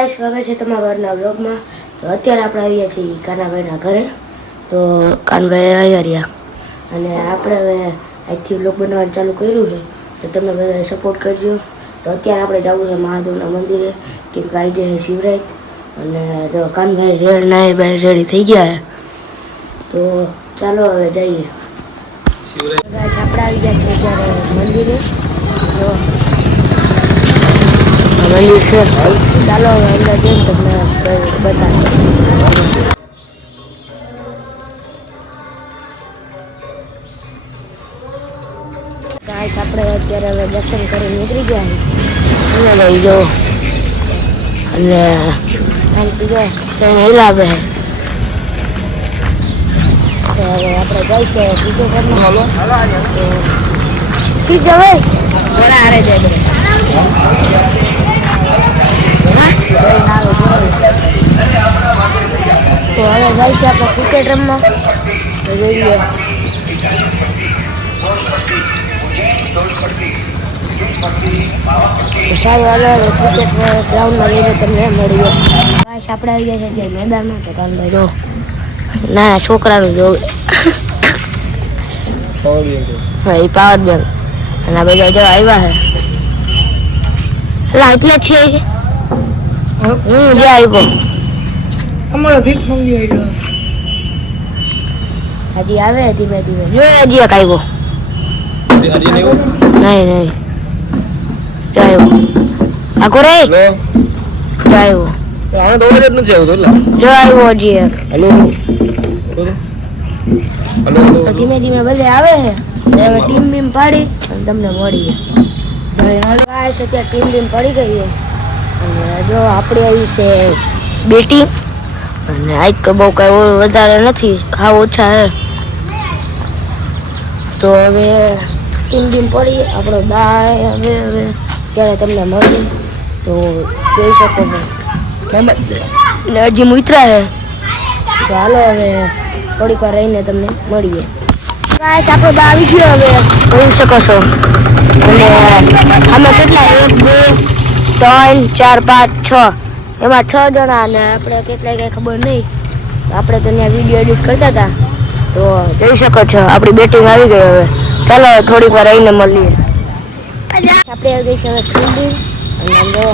Guys સ્વાગત છે તમારા આજના વ્લોગમાં। તો અત્યારે આપણે આવ્યા છીએ કાનાભાઈના ઘરે। તો કાનભાઈ આવ્યા રહ્યા અને આપણે હવે આજથી વ્લોગ બનાવવાનું ચાલુ કર્યું છે, તો તમે બધા સપોર્ટ કરજો। તો અત્યારે આપણે જવું છે મહાદેવના મંદિરે, કેમ કે આજે છે શિવરાત અને જો કાનભાઈ રેડી થઈ ગયા છે। તો ચાલો હવે જઈએ। ગાઈસ આપણે આવી ગયા છીએ અત્યારે મંદિરે। તો મંદિર છે, ચાલો હવે અંદર જઈને તમને બતાવીએ। ગાઈસ આપણે અત્યારે હવે દર્શન કરી નીકળી ગયા અને લઈ જો અને આમથી જો ટ્રેન હિલાવે છે। તો હવે આપણે જઈશું બીજો ઘરમાં સીટ જવાય ઘણા હારે જાય બધા। તો હવે જઈશું આપણે ક્રિકેટ રમવા, તો જોઈએ સારું હાલો ક્રિકેટ ગ્રાઉન્ડમાં જઈને તમને મળીએ। ગાઈસ આપણે આવી ગયા છે મેદાનમાં। તો કાનભાઈ જો ના છોકરાનું જોવે હા એ પાવર બેંક અને આ બધા જો આવ્યા છે એટલે છે હું જે આવ્યો અમારો ભીખ મંગી આવ્યો હજી આવે ધીમે ધીમે જો હજી એક આવ્યો નહીં આવ્યો આખો રે આવ્યો જો આવ્યો હજી એક તો ધીમે ધીમે બધે આવે છે। હવે ટીમ બીમ પાડી અને તમને મળીએ। ગાઈસ અત્યારે ટીમ બીમ પડી ગઈ છે અને જો આપણે આવી છે બેટિંગ અને આજ તો બહુ કાંઈ વધારે નથી, હા ઓછા છે। તો હવે ટીમ બીમ પડી આપણો દાય હવે ત્યારે તમને મળીએ। તો જોઈ શકો છો એટલે હજી મુતરા છે, તો હાલો હવે થોડીક વાર રહીને તમને મળીએ। ગાઈસ આપણો દા આવી ગયો હવે જોઈ શકો છો અને આમાં કેટલા 1 2 3 4 5 6 એમાં 6 જણા અને આપણે કેટલાય કાંઈ ખબર નહીં, આપણે તો ત્યાં વિડીયો એડિટ કરતા હતા। તો જોઈ શકો છો આપણી બેટિંગ આવી ગઈ હવે ચાલો થોડીક વાર રહીને મળીએ। આપણે આવી ગઈ છે હવે ફિલ્ડિંગ અને આમ જો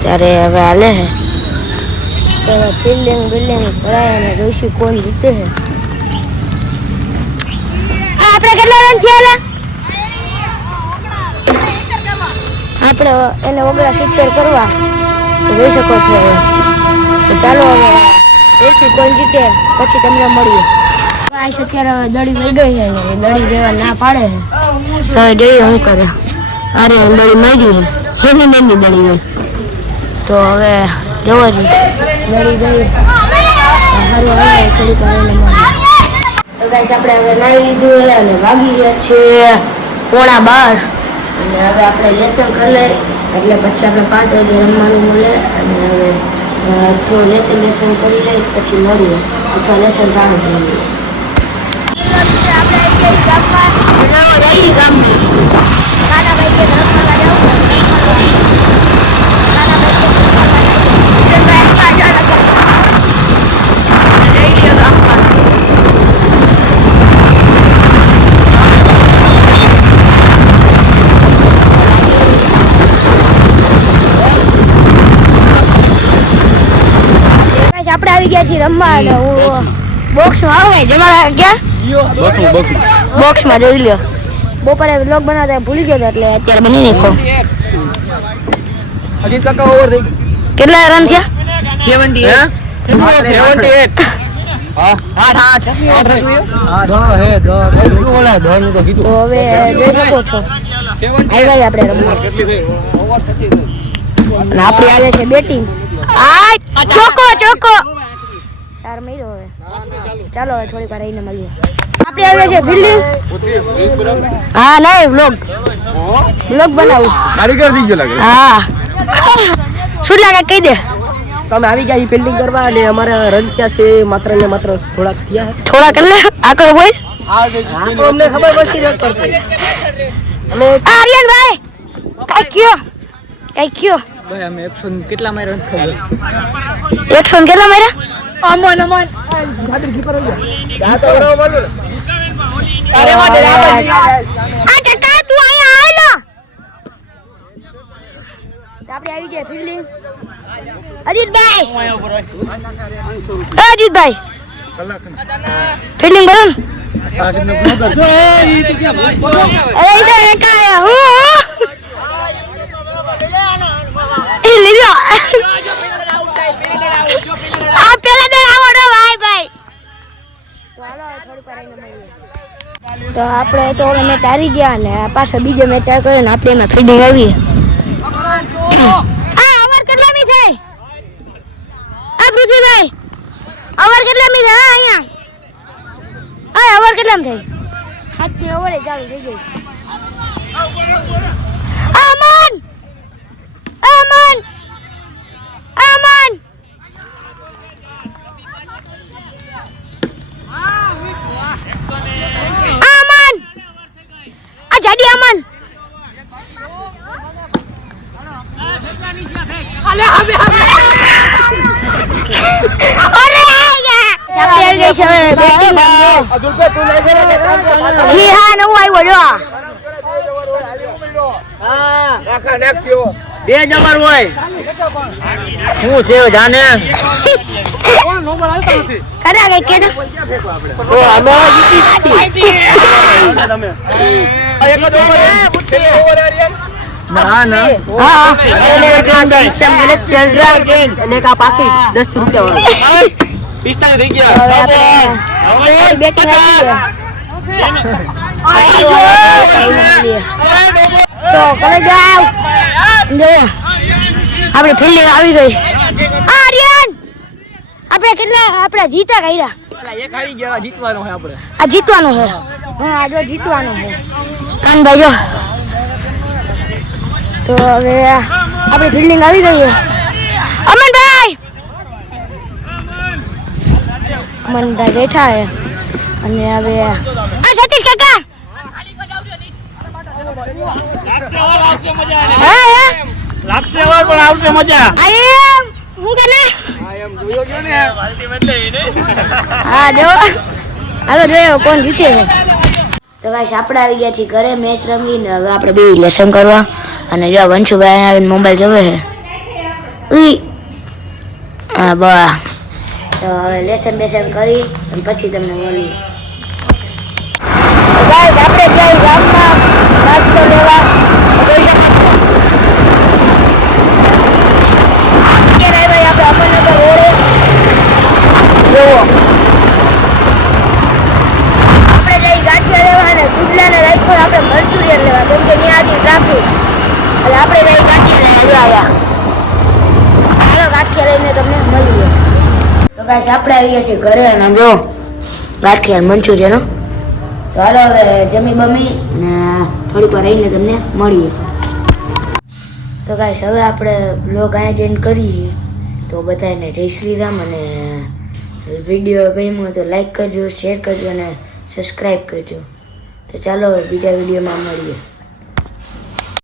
ત્યારે હવે હાલે છે તો હવે ફિલ્ડિંગ બિલ્ડિંગ કરાય અને જોઈશું કોણ જીતે છે। આપણે કેટલા રન થયા? આપણે એને 70 કરવા તો જોઈ શકો છો। તો ચાલો હવે જોઈશું કોણ જીતે પછી તમને મળીએ। ગાઈસ અત્યારે હવે દડી વહી ગઈ છે, દડી દેવા ના પાડે છે તો જોઈએ શું કરે। અરે દડી મારી એની દડી ગઈ તો હવે જવો દડી ગઈ સારું આવે થોડીક વાર એને મળીએ। તો ગાઈસ આપણે હવે નાહી લીધું છે અને વાગી ગયા છે 11:15 અને હવે આપણે લેસન કરી લઈએ એટલે પછી આપણે 5 વાગે રમવાનું મળે અને હવે થોડું લેસન કરી લઈએ પછી મળીએ અથવા લેસન રાણું મળીએ। આપણે આવી ગયા છીએ રમવા અને હું બોક્સમાં આવે જમા ગયા બોક્સમાં જોઈ લ્યો। બપોરે વ્લોગ બનાવતા ભૂલી ગયો એટલે અત્યારે બની નાખો। અજીત કાકા ઓવર થઈ કેટલા રન થયા? 78 તો હવે જોઈ શકો છો આવ્યા આપણે રમવા અને આપણે આવે છે બેટિંગ ચોકો 4 મહિનો હવે ચાલો હવે થોડીક વાર રહીને મળીએ। આપણે આવે છે ફિલ્ડિંગ હા નહીં વ્લોગ બનાવું કારીગર થઈ ગયો લાગે। હા શું લાગે કહી દે। તમે આવી ગયા ફિલ્ડિંગ કરવા અને અમારા રન થયા છે માત્ર ને માત્ર થોડાક થયા થોડા કલે આકડો બોઈસ અમને ખબર પડતી નથી પડતી અમે આર્યન ભાઈ કઈ કયો ભાઈ અમે 100 કેટલા માર્યા ખબર 100 ને કેટલા માર્યા? અમન જાદુ કી પર જા તો બરો બોલ અરે આ ટકા તું અહીંયા આવ લો. આપણે આવી ગયા ફિલ્ડિંગ. અજીતભાઈ ફિલ્ડિંગ કરો ને. અરે ઇધર એક આયા હું એ લીધો આ પેલા દે આવડો ભાઈ ભાઈ. તો હાલો થોડીક વાર આવીને મળીએ. તો આપણે તો ઓલો મેચ હારી ગયા ને પાછો બીજો મેચ આ કર્યો ને આપણે એમાં ફિલ્ડિંગ આવી. આ ઓવર કેટલામી થઈ? આ પૃથ્વીભાઈ ઓવર કેટલામી થઈ? અહીંયા આ ઓવર કેટલામી થઈ? 7ની ઓવરે ચાલુ થઈ ગઈ. અમન અમન અમન અમન આ જાડી અમન બે નંબર હોય હું છે જાને કોણ નંબર આવતો નથી કરા કે કે તો અમે જીતી તમે એક જ ઓવર છેલ્લે ઓવર આરિયન ના ના હા એને સિસ્ટમ મિનિટ ચલ રહા અને કા પાકી 10 રૂપિયા વાળો 45 થઈ ગયા બેટિંગ આવી તો કોને જાવ જો આપણે ફિલ્ડિંગ આવી ગઈ. આર્યન આપણે જીતા કર્યા. એક હારી ગયા જીતવાનો છે આપણે આ જીતવાનું છે. હા આ જો જીતવાનું છે કાનભાઈ જો. તો હવે આપણી ફિલ્ડિંગ આવી ગઈ છે. અમનભાઈ બેઠા છે અને હવે આ સતીશ કાકા લાગશે વાર પણ આવશે મજા હું કને એમ જોયો ગયો ને હા જો હાલો જોયો કોણ જીતે છે. તો ગાઈસ આપણે આવી ગયા છીએ ઘરે મેચ રમીને. હવે આપણે બે લેસન કરવા અને જો વંશુભાઈ આવીને મોબાઈલ જોવે છે. ઉઈ હા બા તો હવે લેસન બેસન કરી અને પછી તમને મળીએ. ગાઈસ આપણે જઈ ગામમાં નાસ્તો લેવા જોઈ શકો છો. અત્યારે આપણે અમરનગર રોડે જોવો આપણે જઈ ગાંઠિયા લેવા અને સુડલાને રાખ્યો આપણે મંચુરિયન લેવા કેમ કે ત્યાં આગળ ટ્રાફિક એટલે આપણે જઈ ગાંઠિયા લેવા આવ્યા. હાલો ગાંઠિયા લઈને તમને મળીએ. તો ગાઈસ આપણે આવી ગયા છીએ ઘરે અને જો ગાંઠિયા મંચુરિયન. તો હાલો હવે જમી બમી ને થોડીક વાર રહીને તમને મળીએ. તો ગાઈસ હવે આપણે બ્લોગ અહીંયા જોઈન કરીએ. તો બધાને જય શ્રી રામ અને વિડીયો ગમ્યો તો લાઈક કરજો, શેર કરજો અને સબસ્ક્રાઈબ કરજો. તો ચાલો બીજા વિડીયોમાં મળીએ.